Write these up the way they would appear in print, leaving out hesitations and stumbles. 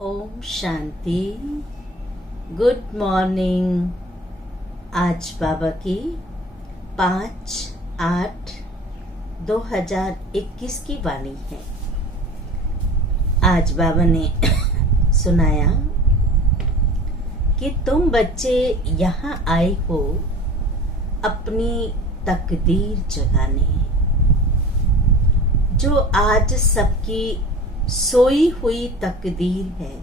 Om Shanti. Good morning. आज बाबा की 5/8/2021 की वाणी है। आज बाबा ने सुनाया कि तुम बच्चे यहाँ आए हो अपनी तकदीर जगाने, जो आज सबकी सोई हुई तकदीर है।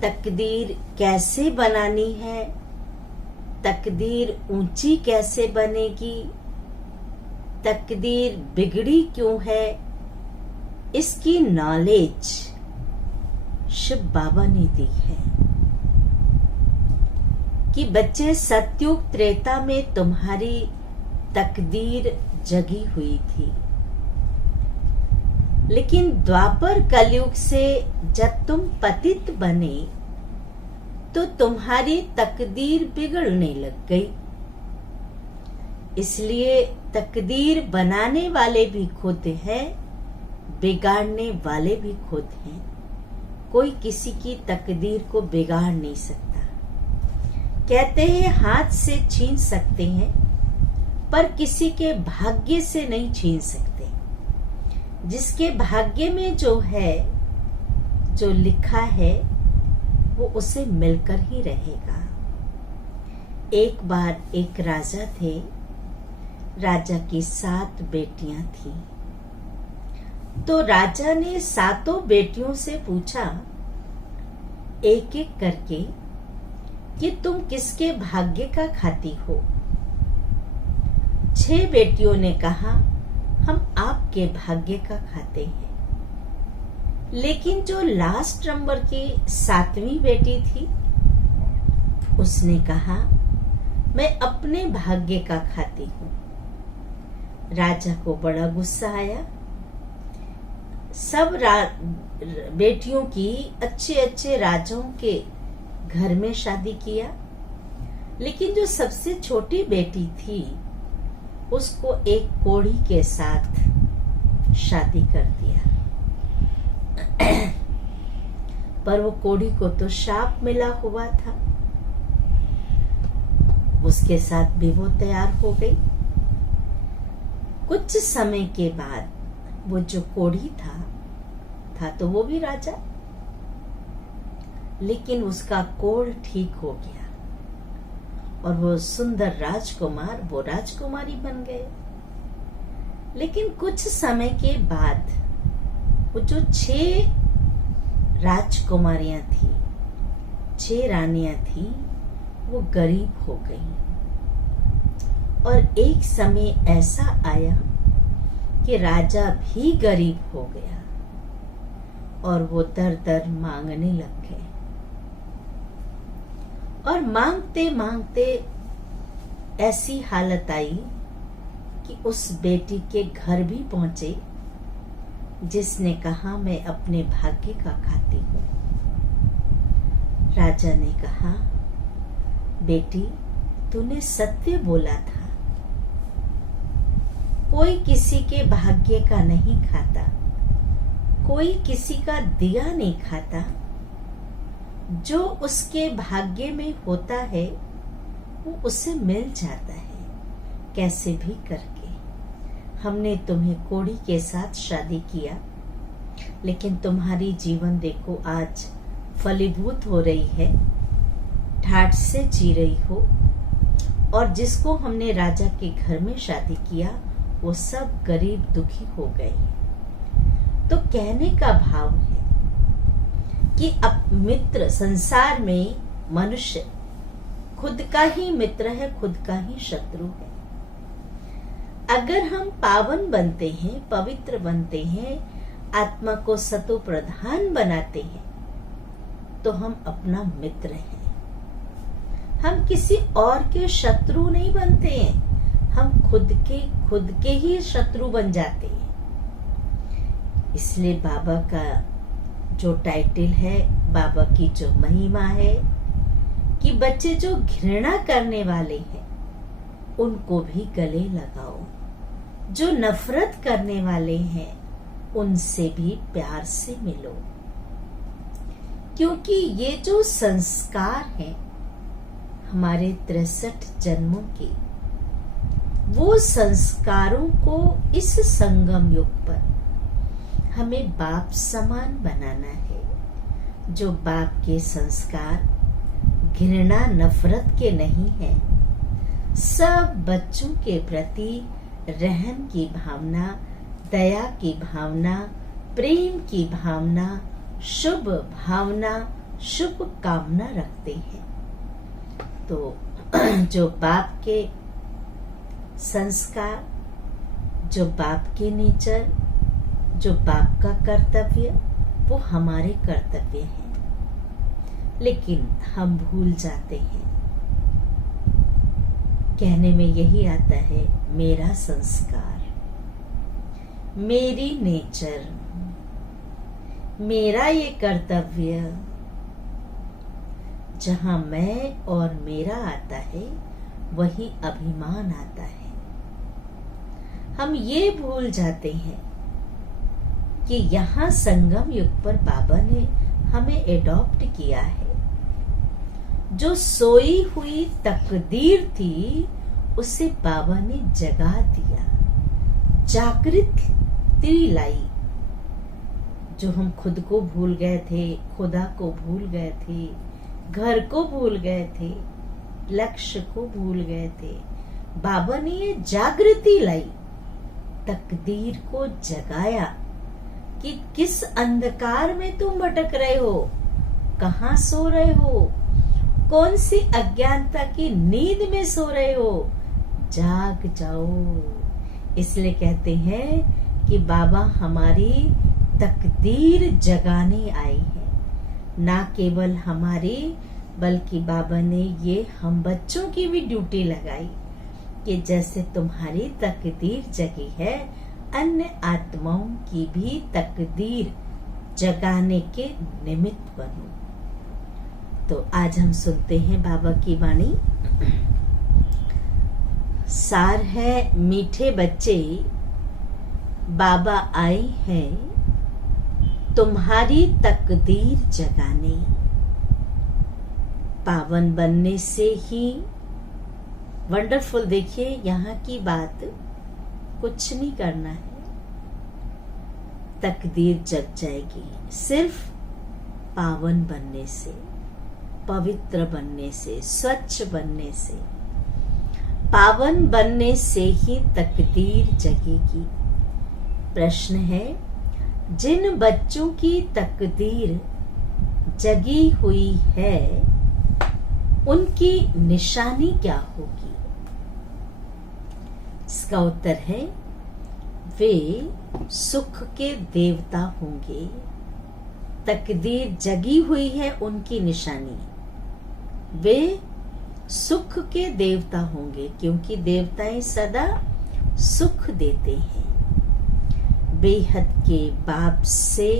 तकदीर कैसे बनानी है, तकदीर ऊंची कैसे बनेगी, तकदीर बिगड़ी क्यों है, इसकी नॉलेज शिव बाबा ने दी है। कि बच्चे, सतयुग त्रेता में तुम्हारी तकदीर जगी हुई थी, लेकिन द्वापर कलयुग से जब तुम पतित बने तो तुम्हारी तकदीर बिगड़ने लग गई। इसलिए तकदीर बनाने वाले भी खुद हैं, बिगाड़ने वाले भी खुद हैं। कोई किसी की तकदीर को बिगाड़ नहीं सकता। कहते हैं हाथ से छीन सकते हैं, पर किसी के भाग्य से नहीं छीन सकते। जिसके भाग्य में जो है, जो लिखा है, वो उसे मिलकर ही रहेगा। एक बार एक राजा थे। राजा की 7 बेटियां थीं। तो राजा ने 7 बेटियों से पूछा एक एक करके कि तुम किसके भाग्य का खाती हो। 6 बेटियों ने कहा हम आपके भाग्य का खाते हैं। लेकिन जो लास्ट नंबर की 7वीं बेटी थी, उसने कहा मैं अपने भाग्य का खाती हूँ। राजा को बड़ा गुस्सा आया। सब बेटियों की अच्छे अच्छे राजाओं के घर में शादी किया, लेकिन जो सबसे छोटी बेटी थी उसको एक कोढ़ी के साथ शादी कर दिया। पर वो कोढ़ी को तो शाप मिला हुआ था। उसके साथ भी वो तैयार हो गई। कुछ समय के बाद वो जो कोढ़ी था तो वो भी राजा, लेकिन उसका कोढ़ ठीक हो गया और वो सुंदर राजकुमार, वो राजकुमारी बन गए। लेकिन कुछ समय के बाद वो जो 6 राजकुमारियां थी, 6 रानियां थी, वो गरीब हो गई। और एक समय ऐसा आया कि राजा भी गरीब हो गया और वो दर दर मांगने लग गए। और मांगते मांगते ऐसी हालत आई कि उस बेटी के घर भी पहुंचे, जिसने कहा मैं अपने भाग्य का खाती हूँ। राजा ने कहा बेटी, तूने सत्य बोला था। कोई किसी के भाग्य का नहीं खाता, कोई किसी का दिया नहीं खाता। जो उसके भाग्य में होता है वो उसे मिल जाता है, कैसे भी करके। हमने तुम्हें कोढ़ी के साथ शादी किया, लेकिन तुम्हारी जीवन देखो आज फलीभूत हो रही है, ठाठ से जी रही हो। और जिसको हमने राजा के घर में शादी किया वो सब गरीब दुखी हो गए। तो कहने का भाव है कि अब मित्र, संसार में मनुष्य खुद का ही मित्र है, खुद का ही शत्रु है। अगर हम पावन बनते हैं, पवित्र बनते हैं, आत्मा को सतो प्रधान बनाते हैं, तो हम अपना मित्र हैं। हम किसी और के शत्रु नहीं बनते हैं, हम खुद के ही शत्रु बन जाते हैं। इसलिए बाबा का जो टाइटल है, बाबा की जो महिमा है कि बच्चे जो घृणा करने वाले हैं उनको भी गले लगाओ, जो नफरत करने वाले हैं उनसे भी प्यार से मिलो। क्योंकि ये जो संस्कार हैं हमारे 63 जन्मों के, वो संस्कारों को इस संगम युग पर हमें बाप समान बनाना है। जो बाप के संस्कार घृणा नफरत के नहीं है, सब बच्चों के प्रति रहम की भावना, दया की भावना, प्रेम की भावना, शुभ भावना, शुभ कामना रखते हैं। तो जो बाप के संस्कार, जो बाप के नेचर, जो बाप का कर्तव्य, वो हमारे कर्तव्य हैं। लेकिन हम भूल जाते हैं। कहने में यही आता है, मेरा संस्कार, मेरी नेचर, मेरा ये कर्तव्य। जहां मैं और मेरा आता है, वही अभिमान आता है। हम ये भूल जाते हैं कि यहाँ संगम युग पर बाबा ने हमें एडॉप्ट किया है। जो सोई हुई तकदीर थी, उसे बाबा ने जगा दिया, जागृति लाई। जो हम खुद को भूल गए थे, खुदा को भूल गए थे, घर को भूल गए थे, लक्ष्य को भूल गए थे, बाबा ने ये जागृति लाई, तकदीर को जगाया कि किस अंधकार में तुम भटक रहे हो, कहाँ सो रहे हो, कौन सी अज्ञानता की नींद में सो रहे हो, जाग जाओ। इसलिए कहते हैं कि बाबा हमारी तकदीर जगाने आए हैं। ना केवल हमारी, बल्कि बाबा ने ये हम बच्चों की भी ड्यूटी लगाई कि जैसे तुम्हारी तकदीर जगी है, अन्य आत्माओं की भी तकदीर जगाने के निमित्त बनो। तो आज हम सुनते हैं बाबा की वाणी। सार है मीठे बच्चे, बाबा आए हैं तुम्हारी तकदीर जगाने। पावन बनने से ही, वंडरफुल, देखिए यहाँ की बात, कुछ नहीं करना है, तकदीर जग जाएगी। सिर्फ पावन बनने से, पवित्र बनने से, स्वच्छ बनने से, पावन बनने से ही तकदीर जगेगी। प्रश्न है, जिन बच्चों की तकदीर जगी हुई है, उनकी निशानी क्या होगी? इसका उत्तर है, वे सुख के देवता होंगे। तकदीर जगी हुई है, उनकी निशानी, वे सुख के देवता होंगे, क्योंकि देवताएं सदा सुख देते हैं। बेहद के बाप से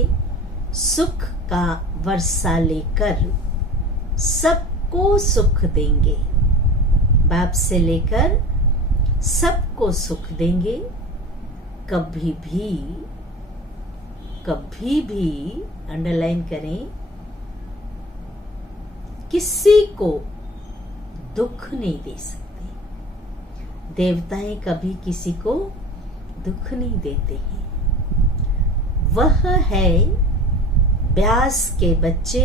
सुख का वर्षा लेकर सबको सुख देंगे। बाप से लेकर सबको सुख देंगे। कभी भी अंडरलाइन करें, किसी को दुख नहीं दे सकते। देवताएं कभी किसी को दुख नहीं देते हैं। वह है व्यास के बच्चे,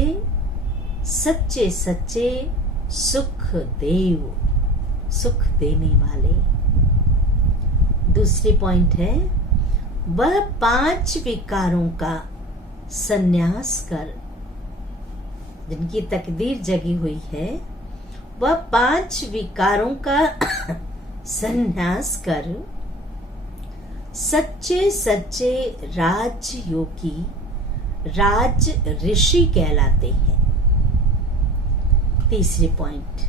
सच्चे सच्चे सुख देव, सुख देने वाले। दूसरी पॉइंट है, वह 5 विकारों का संन्यास कर, जिनकी तकदीर जगी हुई है, वह 5 विकारों का संन्यास कर सच्चे सच्चे राजयोगी, राज ऋषि कहलाते हैं। तीसरी पॉइंट,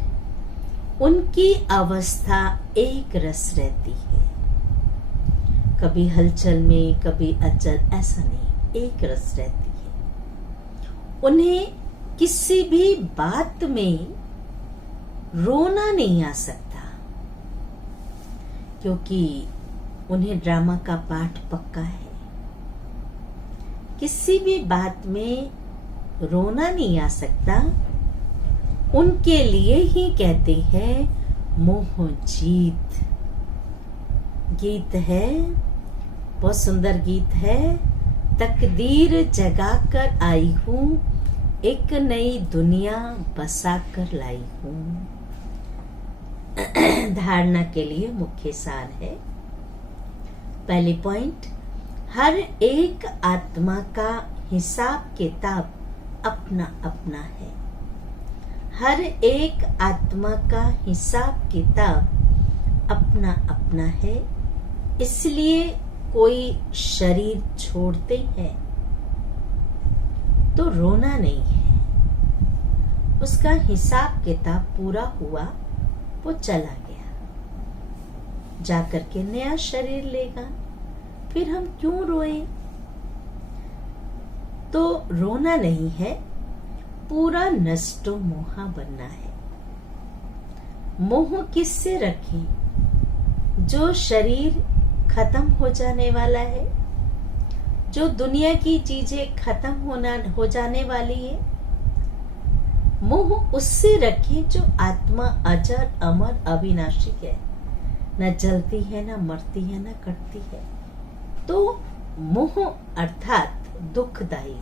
उनकी अवस्था एक रस रहती है, कभी हलचल में कभी अचल, ऐसा नहीं, एक रस रहती है। उन्हें किसी भी बात में रोना नहीं आ सकता, क्योंकि उन्हें ड्रामा का पाठ पक्का है। किसी भी बात में रोना नहीं आ सकता, उनके लिए ही कहते हैं मोह जीत। गीत है, बहुत सुंदर गीत है। तकदीर जगा कर आई हूँ, एक नई दुनिया बसा कर लाई हूँ। धारणा के लिए मुख्य सार है। पहली पॉइंट, हर एक आत्मा का हिसाब किताब अपना अपना है। हर एक आत्मा का हिसाब किताब अपना अपना है, इसलिए कोई शरीर छोड़ते हैं तो रोना नहीं है। उसका हिसाब किताब पूरा हुआ, वो चला गया, जाकर के नया शरीर लेगा, फिर हम क्यों रोए? तो रोना नहीं है, पूरा नष्टो मोहा बनना है। मोह किससे रखें? जो शरीर खत्म हो जाने वाला है, जो दुनिया की चीजें खत्म हो जाने वाली है। मोह उससे रखें जो आत्मा अजर अमर अविनाशी है, न जलती है, न मरती है, न कटती है। तो मोह अर्थात दुखदायी,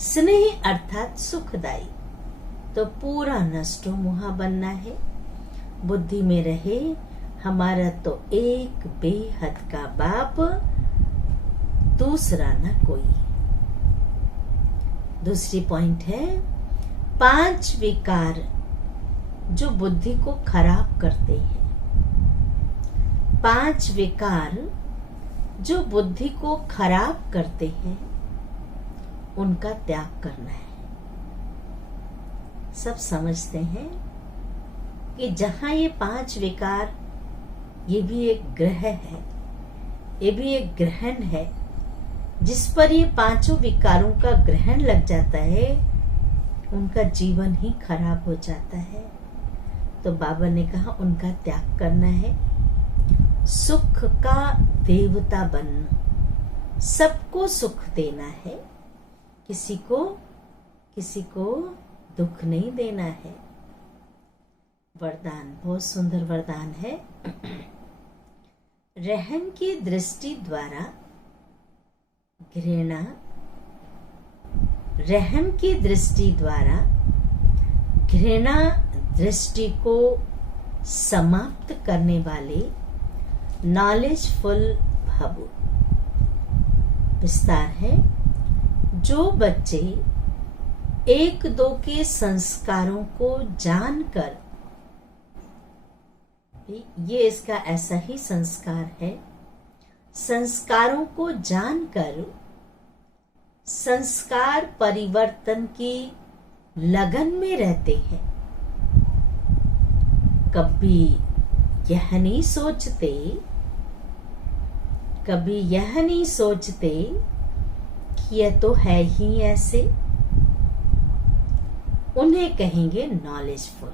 स्नेह अर्थात सुखदायी। तो पूरा नष्टो मोहा बनना है। बुद्धि में रहे हमारा तो एक बेहद का बाप, दूसरा न कोई। दूसरी पॉइंट है, 5 विकार जो बुद्धि को खराब करते हैं। 5 विकार जो बुद्धि को खराब करते हैं, उनका त्याग करना है। सब समझते हैं कि जहां ये 5 विकार, ये भी एक ग्रह है, ये भी एक ग्रहण है, जिस पर ये 5 विकारों का ग्रहण लग जाता है, उनका जीवन ही खराब हो जाता है। तो बाबा ने कहा उनका त्याग करना है। सुख का देवता बनना, सबको सुख देना है, किसी को दुख नहीं देना है। वरदान, बहुत सुंदर वरदान है। रहम की दृष्टि द्वारा घृणा, रहम की दृष्टि द्वारा घृणा दृष्टि को समाप्त करने वाले नॉलेजफुल भव। विस्तार है, जो बच्चे 1-2 के संस्कारों को जानकर, ये इसका ऐसा ही संस्कार है, संस्कारों को जानकर संस्कार परिवर्तन की लगन में रहते हैं, कभी यह नहीं सोचते, कभी यह नहीं सोचते कि यह तो है ही ऐसे, उन्हें कहेंगे नॉलेजफुल।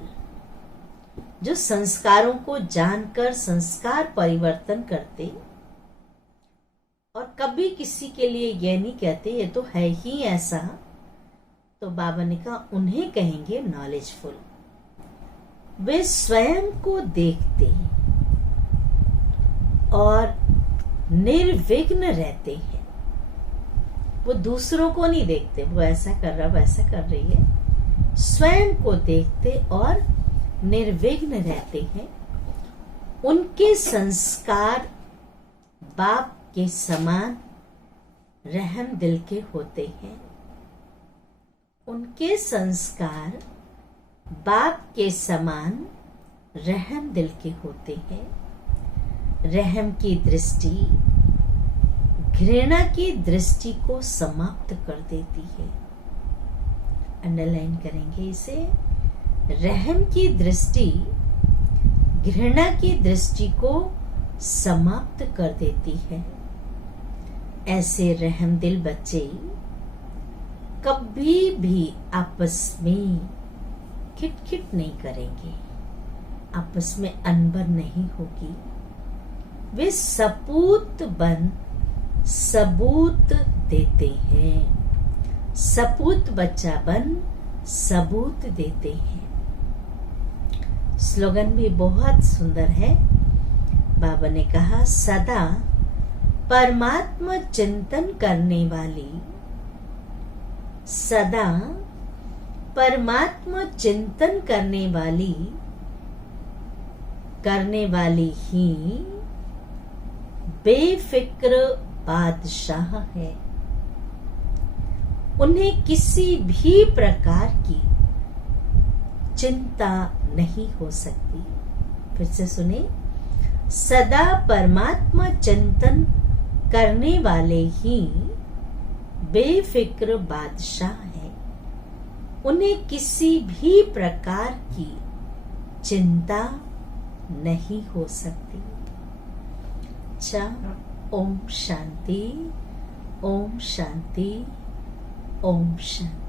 जो संस्कारों को जानकर संस्कार परिवर्तन करते और कभी किसी के लिए यह नहीं कहते ये तो है ही ऐसा, तो बाबा ने कहा उन्हें कहेंगे नॉलेजफुल। वे स्वयं को देखते और निर्विघ्न रहते हैं। वो दूसरों को नहीं देखते, वो ऐसा कर रहा, वैसा कर रही है। स्वयं को देखते और निर्विघ्न रहते हैं। उनके संस्कार बाप के समान रहम दिल के होते हैं। उनके संस्कार बाप के समान रहम दिल के होते हैं। रहम की दृष्टि घृणा की दृष्टि को समाप्त कर देती है। अंडरलाइन करेंगे इसे। रहम की दृष्टि घृणा की दृष्टि को समाप्त कर देती है। ऐसे रहम दिल बच्चे कभी भी आपस में खिटखिट नहीं करेंगे, आपस में अनबन नहीं होगी। वे सपूत बन सबूत देते हैं। सपूत बच्चा बन सबूत देते हैं। स्लोगन भी बहुत सुंदर है। बाबा ने कहा, सदा परमात्मा चिंतन करने वाली, सदा परमात्मा चिंतन करने वाली ही बेफिक्र बादशाह है। उन्हें किसी भी प्रकार की चिंता नहीं हो सकती। फिर से सुने, सदा परमात्मा चिंतन करने वाले ही बेफिक्र बादशाह है। उन्हें किसी भी प्रकार की चिंता नहीं हो सकती। अच्छा, ओम शांति, ओम शांति, ओम शांति।